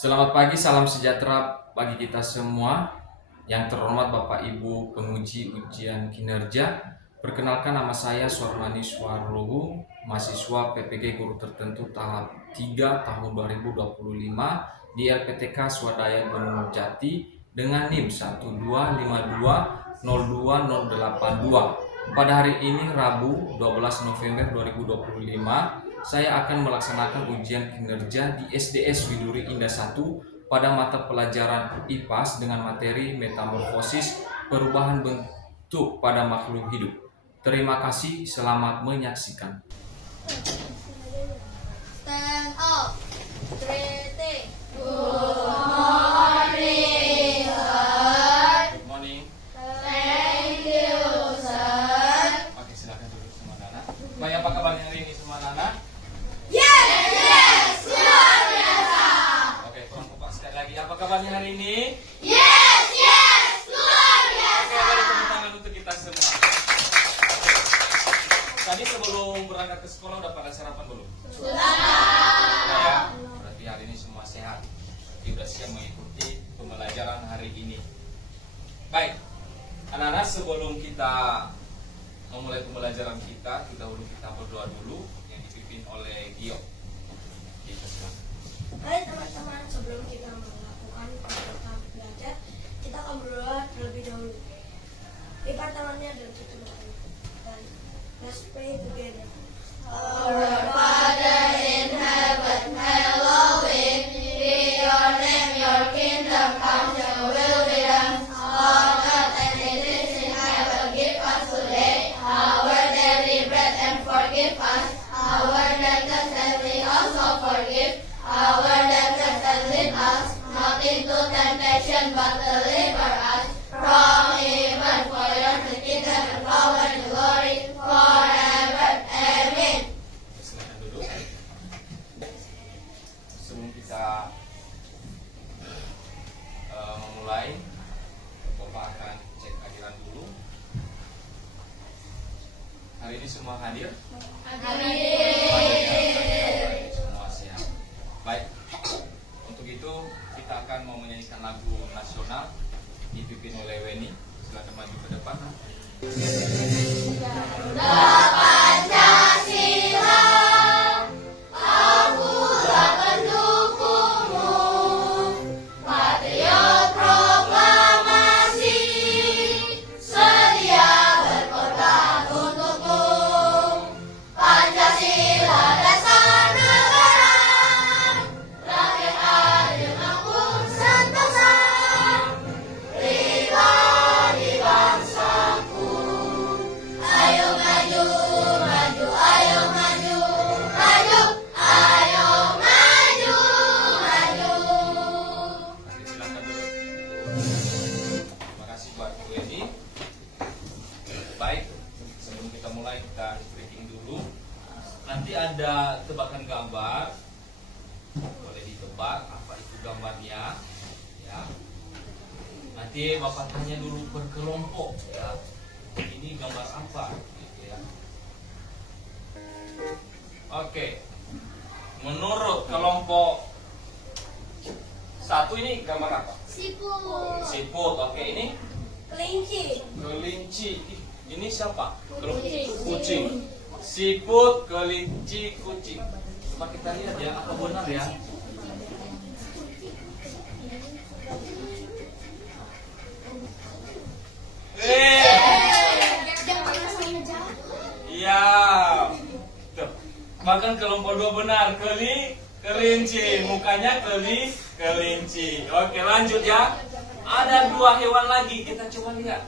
Selamat pagi, salam sejahtera bagi kita semua. Yang terhormat Bapak Ibu penguji ujian kinerja, perkenalkan nama saya Suarmani Suarlohu, mahasiswa PPG Guru Tertentu tahap 3 tahun 2025 di LPTK Swadaya Gunung Jati dengan NIM 125202082. Pada hari ini Rabu 12 November 2025, saya akan melaksanakan ujian kinerja di SDS Widuri Indah 1 pada mata pelajaran IPAS dengan materi metamorfosis perubahan bentuk pada makhluk hidup. Terima kasih, selamat menyaksikan. Stand up. Greeting. Good morning, sir. Good morning. Thank you, sir. Oke, silakan duduk semua anak. Baik, apa kabarnya hari ini semua anak? Yes, luar biasa. Oke, kurang kompak sekali lagi. Apa kabarnya hari ini? Yes, luar Oke, biasa. beri tepuk tangan untuk kita semua. Oke. Tadi sebelum berangkat ke sekolah udah pada sarapan belum? Sudah. Ya, berarti hari ini semua sehat. Sudah siap mengikuti pembelajaran hari ini. Baik, anak-anak, sebelum kita memulai pembelajaran kita berdoa dulu yang dipimpin oleh Gio. Kita silakan. Hai teman-teman, sebelum kita melakukan kegiatan belajar, kita akan berdoa terlebih dahulu. Lipat tangannya dan tutup matanya. Dan let's pray together. Our Father in heaven, hallowed be your name. Your kingdom come, your will be done on earth as it is in heaven. Give us today our daily bread and forgive us our debts as we also forgive our debtors, and lead us not into temptation, but deliver us from evil. For yours is the kingdom, the power, and the glory forever. Amen. Silakan duduk. Sebelum kita memulai, Bapak akan cek hadiran dulu. Hari ini semua hadir? Baik, semua sehat. Baik, untuk itu kita akan mau menyanyikan lagu nasional dipimpin oleh Weni. Silakan maju ke depan. Pancasila, aku tak pendukungmu, patriot proklamasi, sedia berkorban untukmu. Pancasila dasar negara, rakyat adil makmur sentosa, pribadi bangsaku. Ayo maju, maju, ayo maju, maju, ayo maju, maju. Oke, silakan dulu. Terima kasih buat Bu Eni. Baik, sebelum kita mulai kita breaking dulu. Nanti ada tebakan gambar. Boleh ditebak apa itu gambarnya, ya. Nanti Bapak tanya dulu per kelompok, ya. Ini gambar apa, gitu ya. Oke. Menurut kelompok satu ini gambar apa? Siput. Siput. Oke, ini Kelinci. kelinci. Ini siapa? Kucing. Kucing. Siput, kelinci, kucing. Coba kita lihat ya, apa benar ya? Iya. Tuh. Bahkan kelompok dua benar, kelinci. Mukanya kelinci. Oke, lanjut ya. Ada dua hewan lagi, kita coba lihat.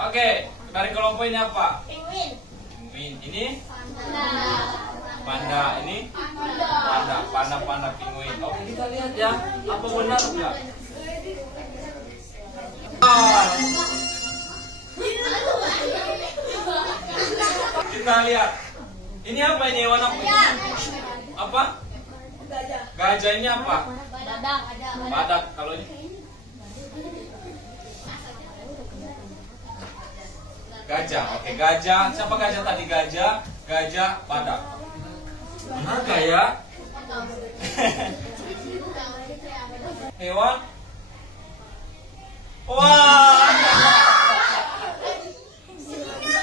Oke, dari kelompok ini apa? Penguin. Penguin. Ini panda. Ini panda penguin. Oke, kita lihat ya. Apa benar ya? Kita lihat. Ini apa ini hewan apa? Apa? Gajah. Gajah ini apa? Badak. Badak. Kalau ini gajah. Oke, gajah. Siapa gajah tadi? Gajah, badak. Benar gak ya? Hewan. Wah.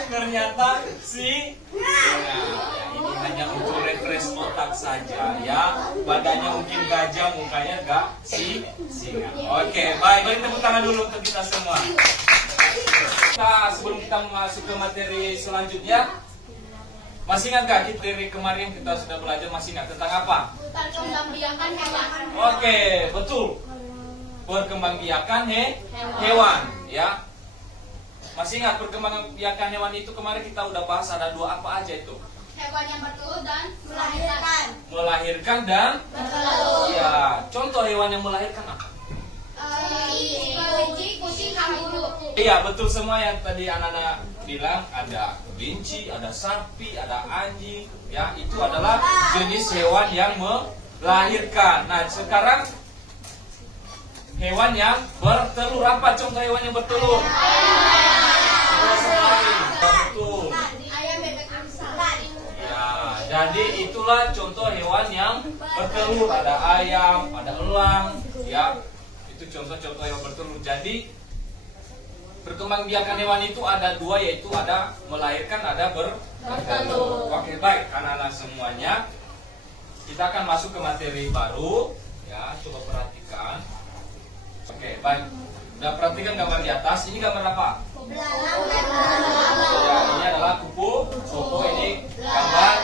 Ternyata singa. Ini hanya untuk refresh otak saja ya. Badannya mungkin gajah, mukanya enggak singa. Oke, baik. Beri tepuk tangan dulu untuk kita semua. Nah, sebelum kita masuk ke materi selanjutnya, masih ingat gak dari kemarin kita sudah belajar, masih ingat tentang apa? Perkembangbiakan hewan. Oke, betul. Perkembangbiakan hewan, ya. Masih ingat perkembangbiakan hewan itu kemarin kita udah bahas ada dua apa aja itu? Hewan yang bertelur dan melahirkan. Melahirkan dan Bertelur. ya. Contoh hewan yang melahirkan apa? Kelinci, kucing, kanguru. Iya, betul semua yang tadi anak-anak bilang. Ada kelinci, ada sapi, ada anjing. Ya, itu adalah jenis hewan yang melahirkan. Nah, sekarang hewan yang bertelur. Apa contoh hewan yang bertelur? Betul. Ayam, bebek, angsa. Ya, jadi itulah contoh hewan yang bertelur. Ada ayam, ada elang. Ya, itu contoh-contoh yang bertelur. Jadi perkembangbiakan hewan itu ada dua, yaitu ada melahirkan, ada bertelur. Oke, baik anak-anak semuanya. Kita akan masuk ke materi baru. Ya, coba perhatikan. Oke, baik. Udah perhatikan gambar di atas. Ini gambar apa? Ya, ini adalah kupu-kupu. Ini gambar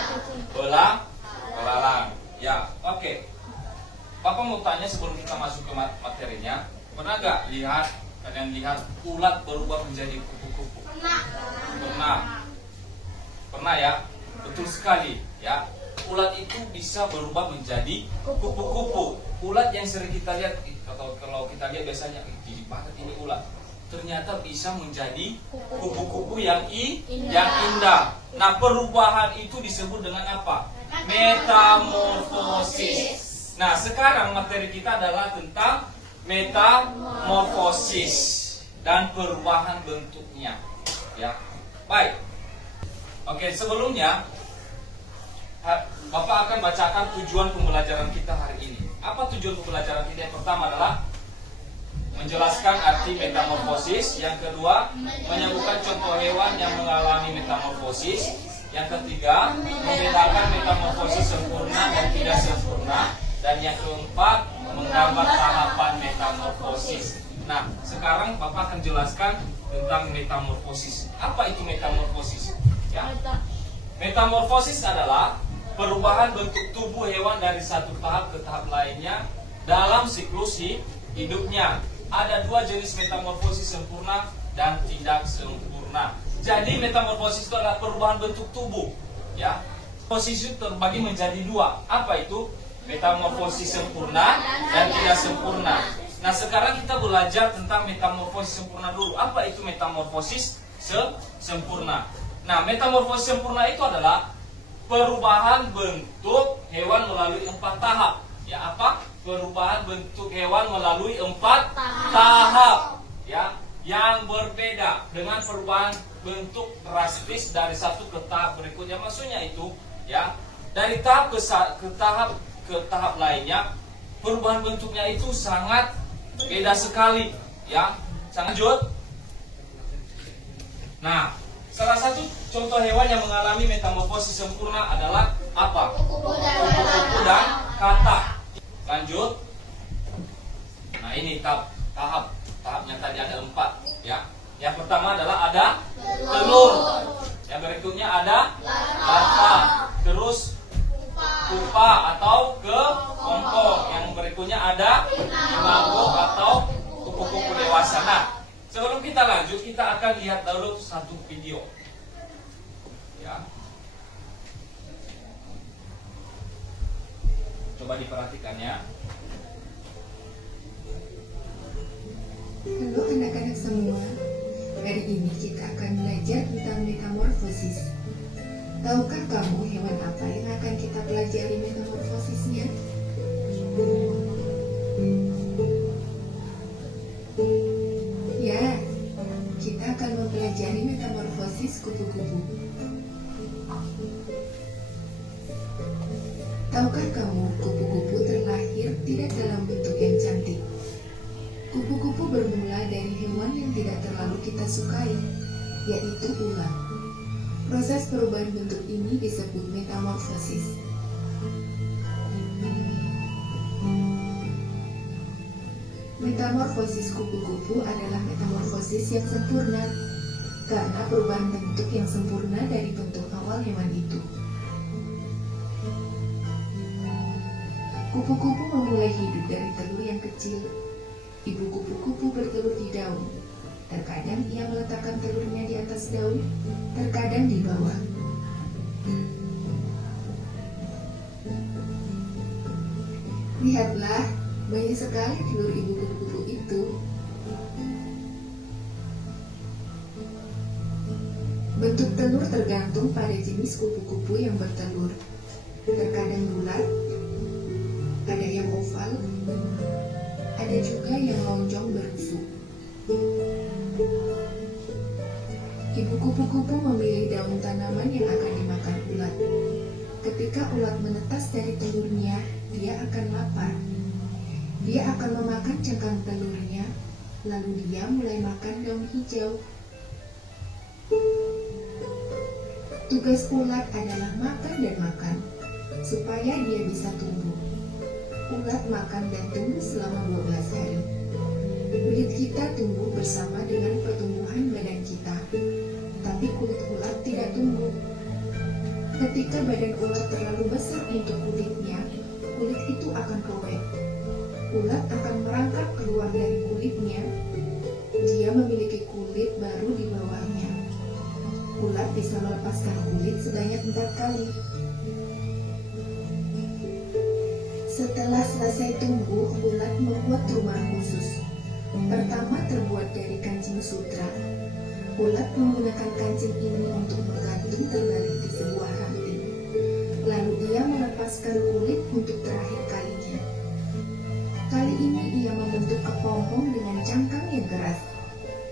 belalang. Ya, oke. Papa mau tanya sebelum kita masuk ke materinya. Pernah nggak kalian lihat ulat berubah menjadi kupu-kupu? Pernah ya? Betul sekali ya. Ulat itu bisa berubah menjadi kupu-kupu. Ulat yang sering kita lihat, atau kalau kita lihat biasanya jadi banget ini ulat. Ternyata bisa menjadi kupu-kupu yang indah. Nah, perubahan itu disebut dengan apa? Metamorfosis. Nah, sekarang materi kita adalah tentang metamorfosis dan perubahan bentuknya. Ya, baik. Oke, sebelumnya Bapak akan bacakan tujuan pembelajaran kita hari ini. Apa tujuan pembelajaran kita? Yang pertama adalah menjelaskan arti metamorfosis. Yang kedua, menyebutkan contoh hewan yang mengalami metamorfosis. Yang ketiga, membedakan metamorfosis sempurna dan tidak sempurna. Dan yang keempat, menggambar tahapan metamorfosis. Nah, sekarang Bapak akan jelaskan tentang metamorfosis. Apa itu metamorfosis? Ya. Metamorfosis adalah perubahan bentuk tubuh hewan dari satu tahap ke tahap lainnya dalam siklus hidupnya. Ada dua jenis metamorfosis, sempurna dan tidak sempurna. Jadi metamorfosis itu adalah perubahan bentuk tubuh. Ya. Metamorfosis itu terbagi menjadi dua. Apa itu? Metamorfosis sempurna dan tidak sempurna. Nah, sekarang kita belajar tentang metamorfosis sempurna dulu. Apa itu metamorfosis sempurna? Nah, metamorfosis sempurna itu adalah perubahan bentuk hewan melalui 4 tahap. Ya, apa? Perubahan bentuk hewan melalui 4 tahap. Ya, yang berbeda dengan perubahan bentuk drastis dari satu ke tahap berikutnya. Maksudnya itu, ya, dari tahap ke tahap lainnya, perubahan bentuknya itu sangat beda sekali, ya. Sangat lanjut. Nah, salah satu contoh hewan yang mengalami metamorfosis sempurna adalah apa? Kupu-kupu dan katak. Lanjut. Nah, ini tahapnya tadi ada 4, ya. Yang pertama adalah ada telur. Yang berikutnya ada larva. Terus pupa atau kepompong. Yang berikutnya ada imago atau kupu-kupu dewasa. Nah, sebelum kita lanjut, kita akan lihat dulu satu video. Ya. Coba diperhatikan ya. Halo anak-anak semua, hari ini kita akan belajar tentang metamorfosis. Tahukah kamu hewan apa yang akan kita pelajari metamorfosisnya? Ya, kita akan mempelajari metamorfosis kupu-kupu. Tahukah kamu kupu-kupu hewan yang tidak terlalu kita sukai, yaitu ulat. Proses perubahan bentuk ini disebut metamorfosis. Metamorfosis kupu-kupu adalah metamorfosis yang sempurna, karena perubahan bentuk yang sempurna dari bentuk awal hewan itu. Kupu-kupu memulai hidup dari telur yang kecil. Ibu kupu-kupu bertelur di daun. Terkadang ia meletakkan telurnya di atas daun, terkadang di bawah. Lihatlah, banyak sekali telur ibu kupu-kupu itu. Bentuk telur tergantung pada jenis kupu-kupu yang bertelur. Terkadang bulat, ada yang oval, ada juga yang lonjong berusuk. Ibu kupu-kupu memilih daun tanaman yang akan dimakan ulat. Ketika ulat menetas dari telurnya, dia akan lapar. Dia akan memakan cangkang telurnya, lalu dia mulai makan daun hijau. Tugas ulat adalah makan dan makan, supaya dia bisa tumbuh. Ulat makan dan tumbuh selama 12 hari. Kulit kita tumbuh bersama dengan pertumbuhan badan kita, tapi kulit ulat tidak tumbuh. Ketika badan ulat terlalu besar untuk kulitnya, kulit itu akan robek. Ulat akan merangkak keluar dari kulitnya. Dia memiliki kulit baru di bawahnya. Ulat bisa melepaskan kulit sebanyak 4 kali. Setelah selesai tumbuh, ulat membuat rumah khusus. Pertama terbuat dari kancing sutra. Ulat menggunakan kancing ini untuk menggantung terbalik di sebuah ranting. Lalu ia melepaskan kulit untuk terakhir kalinya. Kali ini ia membentuk kepompong dengan cangkang yang keras.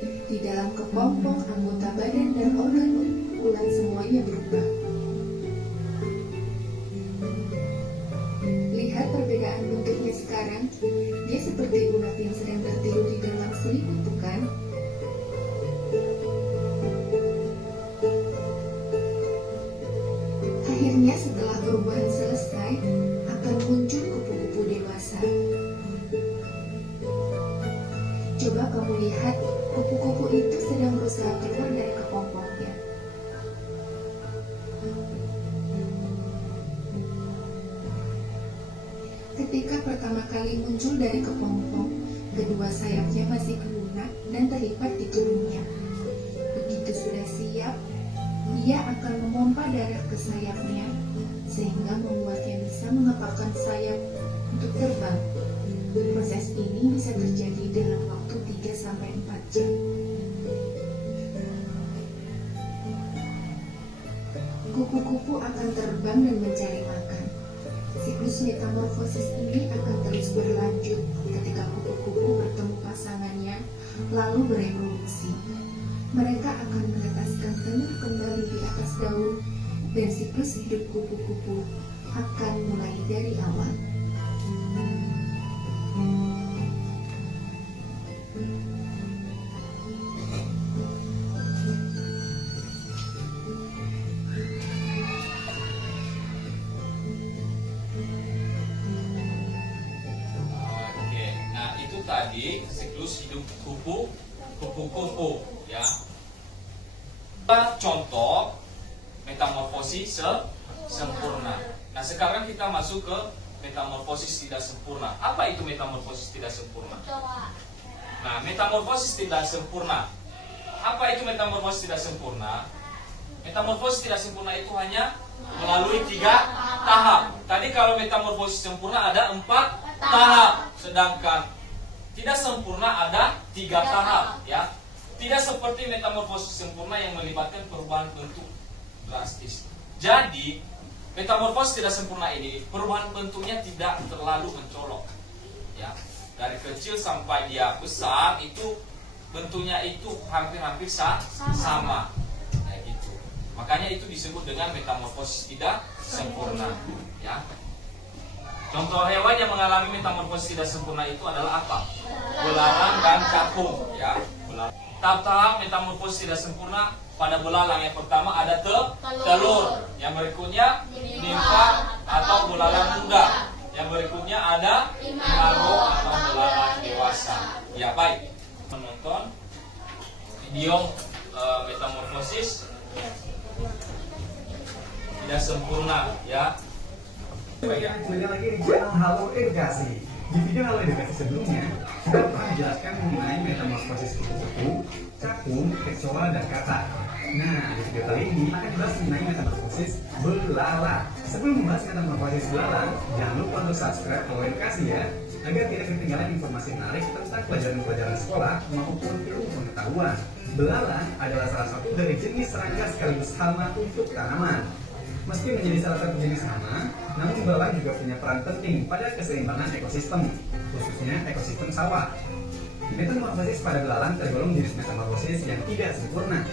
Di dalam kepompong, anggota badan dan organ ulat semuanya berubah. Lihat perbedaan bentuknya sekarang. Dia seperti ulat yang sedang tertidur di dalam selimut, bukan? Akhirnya setelah perubahan selesai, akan muncul kupu-kupu dewasa. Coba kamu lihat, kupu-kupu itu sedang berusaha keluar dari kepompongnya. Ketika pertama kali muncul dari kepompong, kedua sayapnya masih lunak dan terlipat di tubuhnya. Begitu sudah siap, ia akan memompa darah ke sayapnya, sehingga membuatnya bisa mengepakkan sayap untuk terbang. Proses ini bisa terjadi dalam waktu 3-4 jam. Kupu-kupu akan terbang dan mencari makan. Siklus metamorfosis ini akan terus berlanjut ketika kupu-kupu bertemu pasangannya, lalu berevolusi. Mereka akan menetaskan telur kembali di atas daun, dan siklus hidup kupu-kupu akan mulai dari awal. Oke, nah itu tadi siklus hidup kupu-kupu ya. Contoh metamorfosis sempurna. Nah sekarang kita masuk ke metamorfosis tidak sempurna. Apa itu metamorfosis tidak sempurna? Nah metamorfosis tidak sempurna. Apa itu metamorfosis tidak sempurna? Metamorfosis tidak sempurna itu hanya melalui 3 tahap. Tadi kalau metamorfosis sempurna ada 4 tahap, sedangkan tidak sempurna ada 3 tahap ya. Tidak seperti metamorfosis sempurna yang melibatkan perubahan bentuk drastis. Jadi metamorfosis tidak sempurna ini perubahan bentuknya tidak terlalu mencolok ya. Dari kecil sampai dia besar itu bentuknya itu hampir-hampir sama kayak gitu. Makanya itu disebut dengan metamorfosis tidak sempurna ya. Contoh hewan yang mengalami metamorfosis tidak sempurna itu adalah apa? Belalang dan capung ya. Tahap-tahap metamorfosis tidak sempurna pada belalang. Yang pertama ada telur. Yang berikutnya nimfa atau belalang muda. Yang berikutnya ada imago atau belalang dewasa. Ya, baik. Menonton video metamorfosis tidak sempurna, ya. Kembali lagi di channel Halo Edukasi. Di video Halo Edukasi sebelumnya, kita pernah menjelaskan mengenai metamorfosis kupu-kupu, capung, kecoa, dan katak. Nah, di video kali ini akan dibahas mengenai metamorfosis belalang. Sebelum membahas metamorfosis belalang, jangan lupa untuk subscribe Halo Edukasi ya, agar tidak ketinggalan informasi menarik tentang pelajaran-pelajaran sekolah maupun ilmu pengetahuan. Belalang adalah salah satu dari jenis serangga sekaligus hama untuk tanaman. Meski menjadi salah satu jenis hama, namun belalang juga punya peran penting pada keseimbangan ekosistem, khususnya ekosistem sawah. Metamorfosis pada belalang tergolong jenis metamorfosis yang tidak sempurna.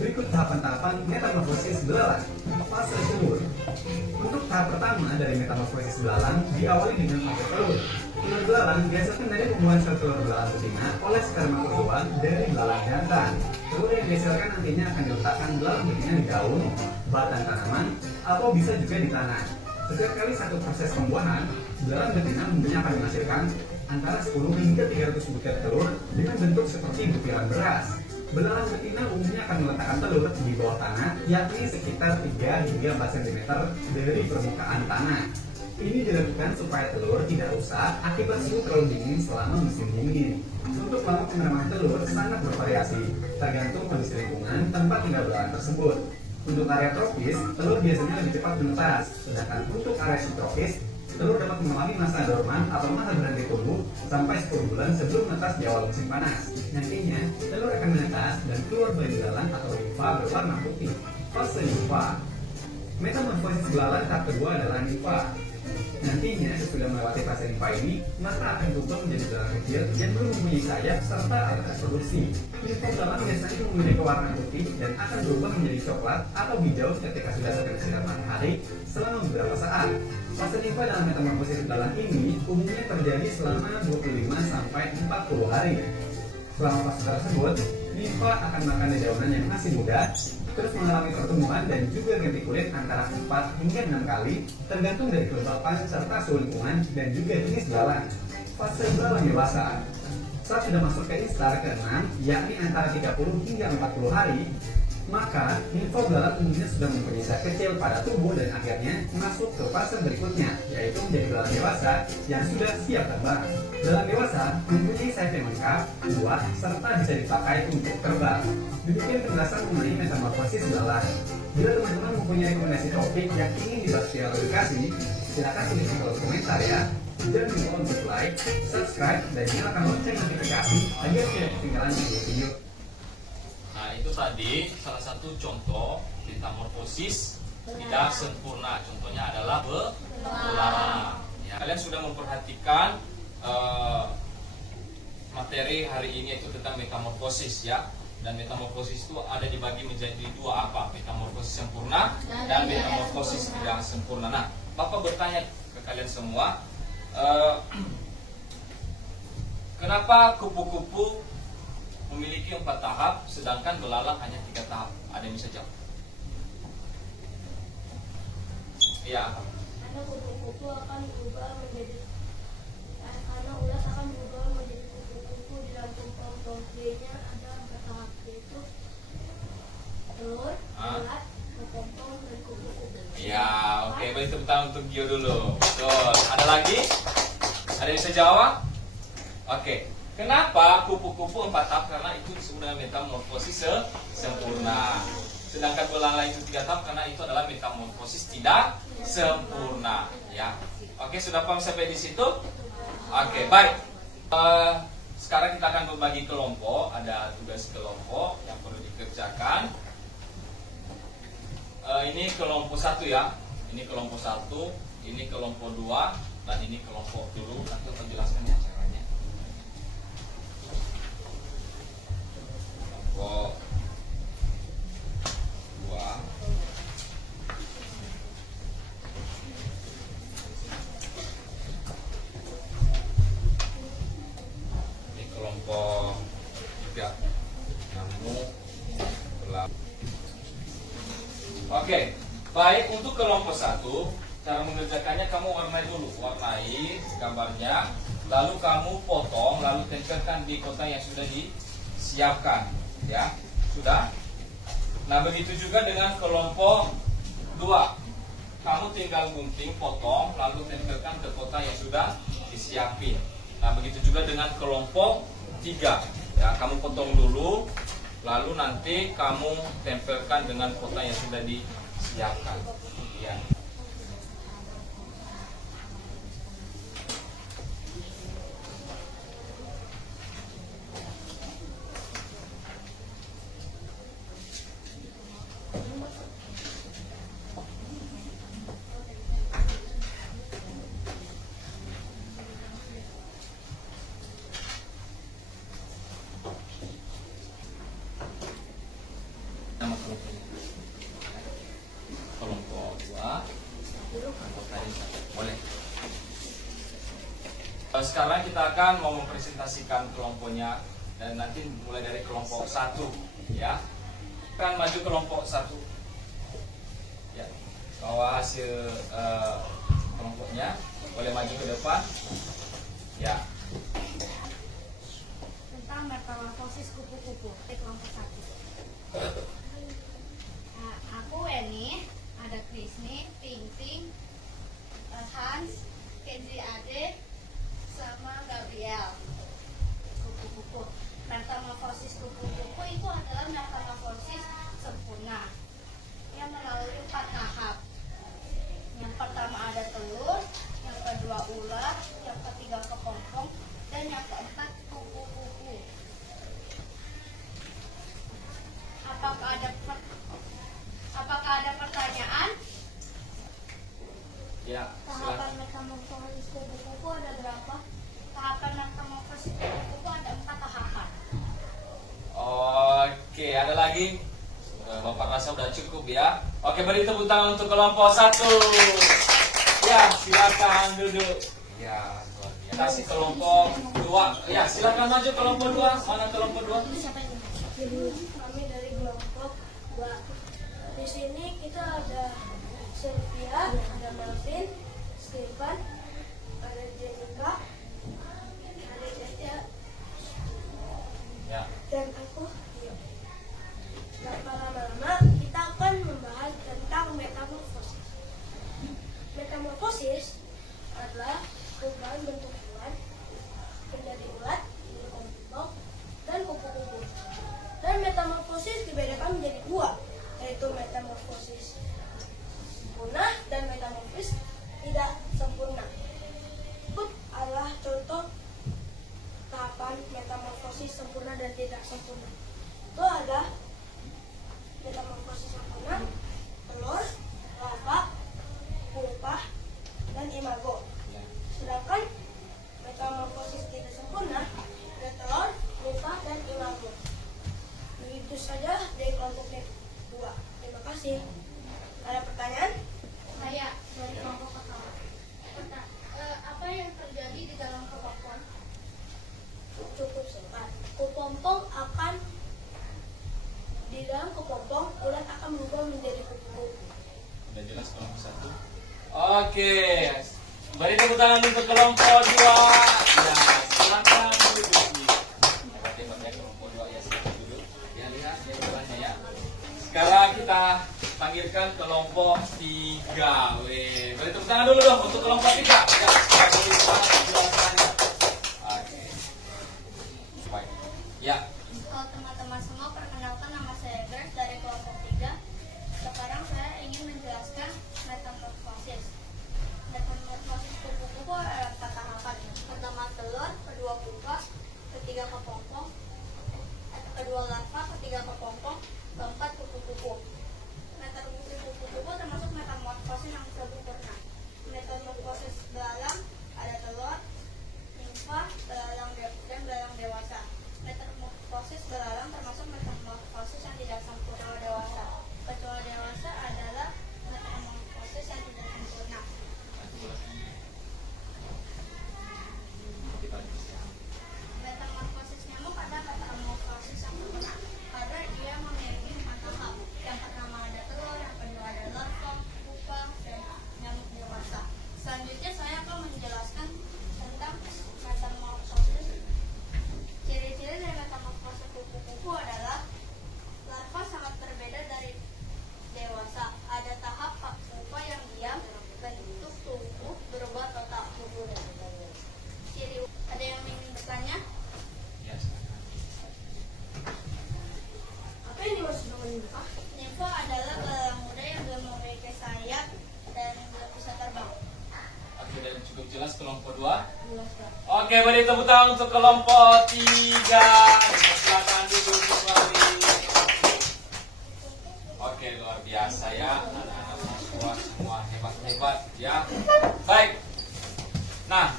Berikut tahapan-tahapan metamorfosis belalang. Fase telur. Untuk tahap pertama dari metamorfosis belalang diawali dengan fase telur. Telur belalang biasanya dari pembuahan sel telur belalang betina oleh spermatozoa dari belalang jantan. Telur yang dihasilkan nantinya akan diletakkan belalang betina di daun, batang tanaman, atau bisa juga di tanah. Setiap kali satu proses pembuahan, belalang betina umumnya akan menghasilkan antara 10 hingga 300 butir telur dengan bentuk seperti butiran beras. Belalang betina umumnya akan meletakkan telur di bawah tanah, yakni sekitar 3 hingga 4 cm dari permukaan tanah. Ini dilakukan supaya telur tidak rusak akibat suhu terlalu dingin selama musim dingin. Untuk lama pengenaman telur sangat bervariasi, tergantung kondisi lingkungan tempat tinggal belalang tersebut. Untuk area tropis, telur biasanya lebih cepat menetas, sedangkan untuk area subtropis, telur dapat mengalami masa dorman atau masa berhenti tumbuh sampai 10 bulan sebelum menetas di awal musim panas. Nantinya, telur akan menetas dan keluar bayi belalang atau nimfa berwarna putih. Fase nimfa. Metamorfosis belalang tahap kedua adalah nimfa. Nantinya, sesudah melewati fase nimfa ini, maka akan berubah menjadi belalang kecil yang belum mempunyai sayap serta alat reproduksi. Nimfa belalang biasanya memiliki warna putih dan akan berubah menjadi coklat atau hijau ketika sudah terkena sinar matahari selama beberapa saat. Fase nimfa dalam metamorfosis belalang ini umumnya terjadi selama 25 sampai 40 hari. Selama fase tersebut, nimfa akan makan dedaunan yang masih muda, terus mengalami pertumbuhan dan juga ganti kulit antara 4 hingga 6 kali, tergantung dari kelembapan serta suhu lingkungan dan juga jenis belalang. Fase belalang dewasa. Saat sudah masuk ke instar ke-6, yakni antara 30 hingga 40 hari, maka nimfa belalang umumnya sudah mempunyai sayap kecil pada tubuh dan akhirnya masuk ke fase berikutnya, yaitu menjadi belalang dewasa yang sudah siap terbang. Belalang dewasa mempunyai sayap yang lengkap, kuat, serta bisa dipakai untuk terbang. Demikian penjelasan mengenai metamorfosis belalang. Bila teman-teman mempunyai rekomendasi topik yang ingin dibahas di Halo Edukasi, silakan tulis di kolom komentar ya. Jangan lupa untuk like, subscribe, dan nyalakan lonceng notifikasi agar tidak ketinggalan video-video. Nah, itu tadi salah satu contoh metamorfosis tidak sempurna. Contohnya adalah belalang. Ya. Kalian sudah memperhatikan materi hari ini, yaitu tentang metamorfosis ya. Dan metamorfosis itu ada dibagi menjadi dua, apa? Metamorfosis sempurna dan metamorfosis tidak sempurna. Nah, Bapak bertanya ke kalian semua, kenapa kupu-kupu memiliki 4 tahap sedangkan belalang hanya 3 tahap? Ada yang bisa jawab? Iya. Karena kupu-kupu akan berubah menjadi karena ulat akan berubah menjadi kupu-kupu di dalam kelompok D-nya ada 4 tahap, yaitu telur, ulat, kepompong, dan kupu-kupu. Ya, oke. Baik, tepuk tangan untuk Gio dulu. Betul. Ada lagi? Ada yang bisa jawab? Oke. Kenapa kupu-kupu 4 tahap? Karena itu disebut dengan metamorfosis sempurna. Sedangkan belalang itu 3 tahap karena itu adalah metamorfosis tidak sempurna. Ya. Oke, sudah paham sampai di situ? Oke, baik. Sekarang kita akan berbagi kelompok. Ada tugas kelompok yang perlu dikerjakan. Ini kelompok 1 ya. Ini kelompok 1, ini kelompok 2, dan ini kelompok dulu. Nanti aku jelaskan ya caranya. Kelompok 2. Ini kelompok 3. Baik, untuk kelompok 1, cara mengerjakannya kamu warnai dulu. Warnai gambarnya, lalu kamu potong, lalu tempelkan di kotak yang sudah disiapkan. Ya, sudah? Nah, begitu juga dengan kelompok 2. Kamu tinggal gunting, potong, lalu tempelkan ke kotak yang sudah disiapin. Nah, begitu juga dengan kelompok 3. Ya, kamu potong dulu, lalu nanti kamu tempelkan dengan kotak yang sudah disiapkan. Ya. Nama kelompoknya. Kelompok 2. Kelompok lain. Boleh. Sekarang kita akan mau mempresentasikan kelompoknya dan nanti mulai dari kelompok 1, ya. Kan maju kelompok 1. Ya. Bawa hasil kelompoknya, boleh maju ke depan. Ya. Tentang metamorfosis kupu-kupu di kelompok 1. Nah, aku Eni, ada Krisni, Ping, Hans, Kenzi Ade, sama Gabriel. Kupu-kupu. Metamorfosis kupu-kupu itu adalah metamorfosis sempurna yang melalui 4 tahap. Yang pertama ada telur, yang kedua ular, yang ketiga kepompong, dan yang keempat kupu-kupu. Apakah ada pertanyaan? Ya, Tahapan silakan. metamorfosis kupu-kupu ada berapa? Tahapan metamorfosis kupu-kupu ada 4 tahapan. Oke, ada lagi? Bapak rasa udah cukup ya. Oke, beri tepuk tangan untuk kelompok 1. Ya, silakan duduk. Ya, kita kasih kelompok 2. Ya, silakan maju kelompok 2. Mana kelompok 2? Kami dari kelompok 2. Di sini kita ada Sylvia, ada Melvin, Stephen, ada Jessica, ada Caca, Ya. dan aku. Tanpa lama-lama kita akan membahas tentang metamorfosis. Metamorfosis adalah perubahan bentuk hewan menjadi ulat, kepompong, dan kupu-kupu. Dan metamorfosis dibedakan menjadi 2, yaitu metamorfosis sempurna dan metamorfosis tidak sempurna. Berikut adalah contoh tahapan metamorfosis sempurna dan tidak sempurna. Itu adalah metamorfosis sempurna, telur, larva, pupa, dan imago. Sedangkan metamorfosis tidak sempurna ada telur, pupa, dan imago. Begitu saja dari kelompok 2. Terima kasih. Ada pertanyaan? Saya dari kelompok pertama. Apa yang terjadi di dalam kepompong? Cukup singkat. Kepompong akan di dalam kepompong, ulat akan berubah menjadi kupu-kupu. Udah jelas kelompok 1. Oke. Beri tepuk tangan untuk kelompok 2. Ya, silakan duduk. Tembak-tembaknya kelompok 2 ya, silakan duduk. Ya, lihat ya jawabannya ya. Sekarang kita panggilkan kelompok 3. Weh, beri tepuk tangan dulu dong untuk kelompok 3. Ya, beri penjelasannya. Oke. Baik. Ya. Halo teman-teman semua, perkenalkan nama saya Grace dari kelompok 3. Sekarang saya ingin menjelaskan metamorfosis. Metamorfosis kupu-kupu ada 4 tahapan. Pertama telur, kedua pupa, ketiga kepompong, kedua larva, ketiga kepompong, keempat kupu-kupu. Metamorfosis kupu-kupu termasuk metamorfosis yang sempurna. Metamorfosis dalam dua. 12. Oke, beri tepuk tangan untuk kelompok 3. Silakan duduk kembali. Oke, luar biasa ya, anak-anak mahasiswa semua hebat-hebat ya. Baik. Nah,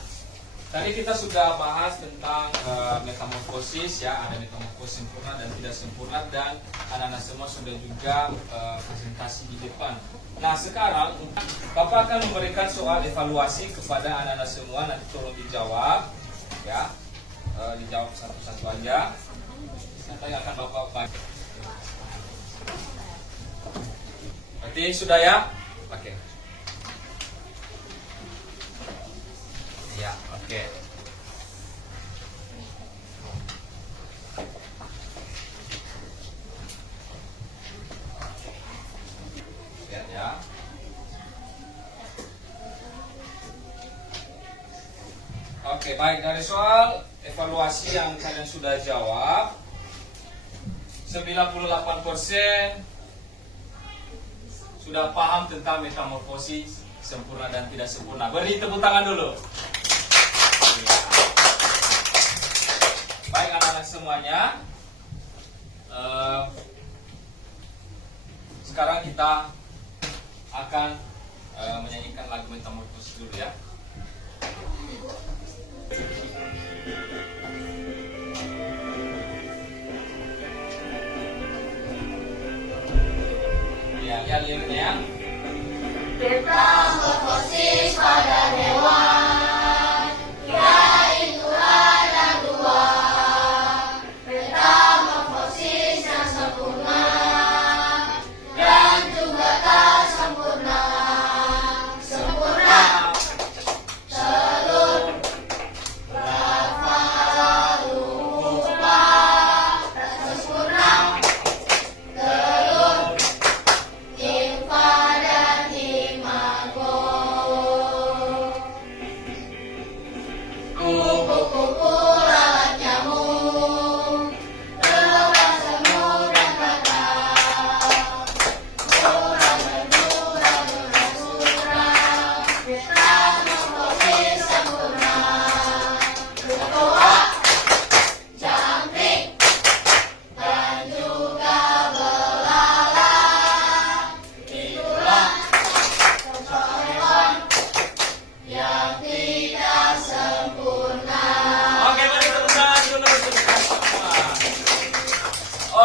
tadi kita sudah bahas tentang metamorfosis ya, ada metamorfosis sempurna dan tidak sempurna, dan anak-anak semua sudah juga presentasi di depan. Nah, sekarang Bapak akan memberikan soal evaluasi kepada anak-anak semua, nanti tolong dijawab ya. Dijawab satu-satu aja. Nanti akan Bapak baca. Berarti sudah ya? Oke. Ya, oke. Lihat ya. Oke, baik, dari soal evaluasi yang kalian sudah jawab, 98% sudah paham tentang metamorfosis sempurna dan tidak sempurna. Beri tepuk tangan dulu. Baik anak-anak semuanya, sekarang kita akan menyanyikan lagu metamorfosis dulu ya. Ya, lihat liriknya. Metamorfosis pada hewan, yaitu ada dua. Metamorfosis yang sempurna dan juga tak sempurna. Sempurna telur, larva lalu pupa. Tak sempurna telur, nimfa dan imago. Kupu-kupu lalat nyamuk, telur semut dan kakak. Sura-sura, metamorfosis sempurna. Kecoa, jangkrik, dan juga belalang. Itulah contoh hewan yang tidak sempurna. Oke, mari tepuk tangan dulu untuk kita semua.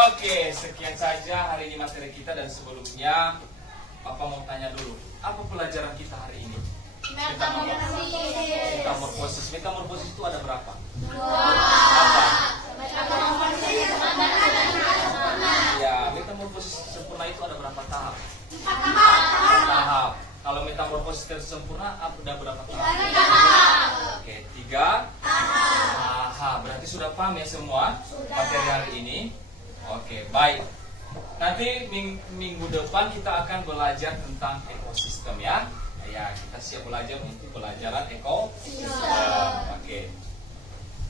Oke, sekian saja hari ini materi kita, dan sebelumnya Bapak mau tanya dulu, apa pelajaran kita hari ini? Metamorfosis. Metamorfosis itu ada berapa? Apa? Ya, metamorfosis sempurna itu ada berapa tahap? 4 tahap. Kalau metamorfosis tersempurna ada berapa tahap? Oke, 3 tahap. Berarti sudah paham ya semua materi hari ini? Oke, baik. Nanti minggu depan kita akan belajar tentang ekosistem ya. Ya, kita siap belajar untuk pelajaran ekosistem. Oke.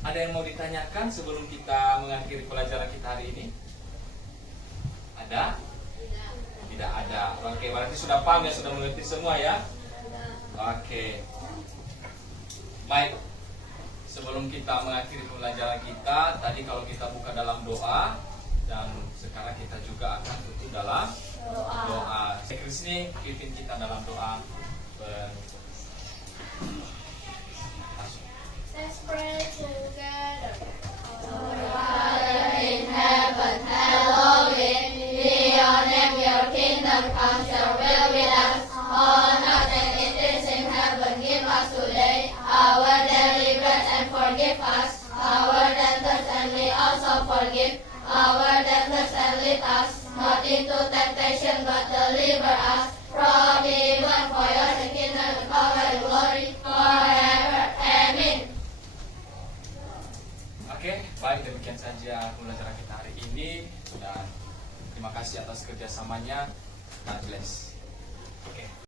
Ada yang mau ditanyakan sebelum kita mengakhiri pelajaran kita hari ini? Ada? Tidak ada. Oke, berarti sudah paham ya, sudah mengerti semua ya? Oke. Baik. Sebelum kita mengakhiri pelajaran kita, tadi kalau kita buka dalam doa, dan sekarang kita juga akan tutup dalam doa. Chris ini pimpin kita dalam doa. Let's pray together. Our Father in heaven, hallowed be your name. Your kingdom come, your will be done on earth as it is in heaven. Give us today our daily bread, and forgive us our debtors, and we also forgive our debtors, and lead us not into temptation, but deliver us from evil. For yours the kingdom, the power, and glory forever. Amen. Oke, baik, demikian saja pelajaran kita hari ini, dan terima kasih atas kerjasamanya. God bless. Oke.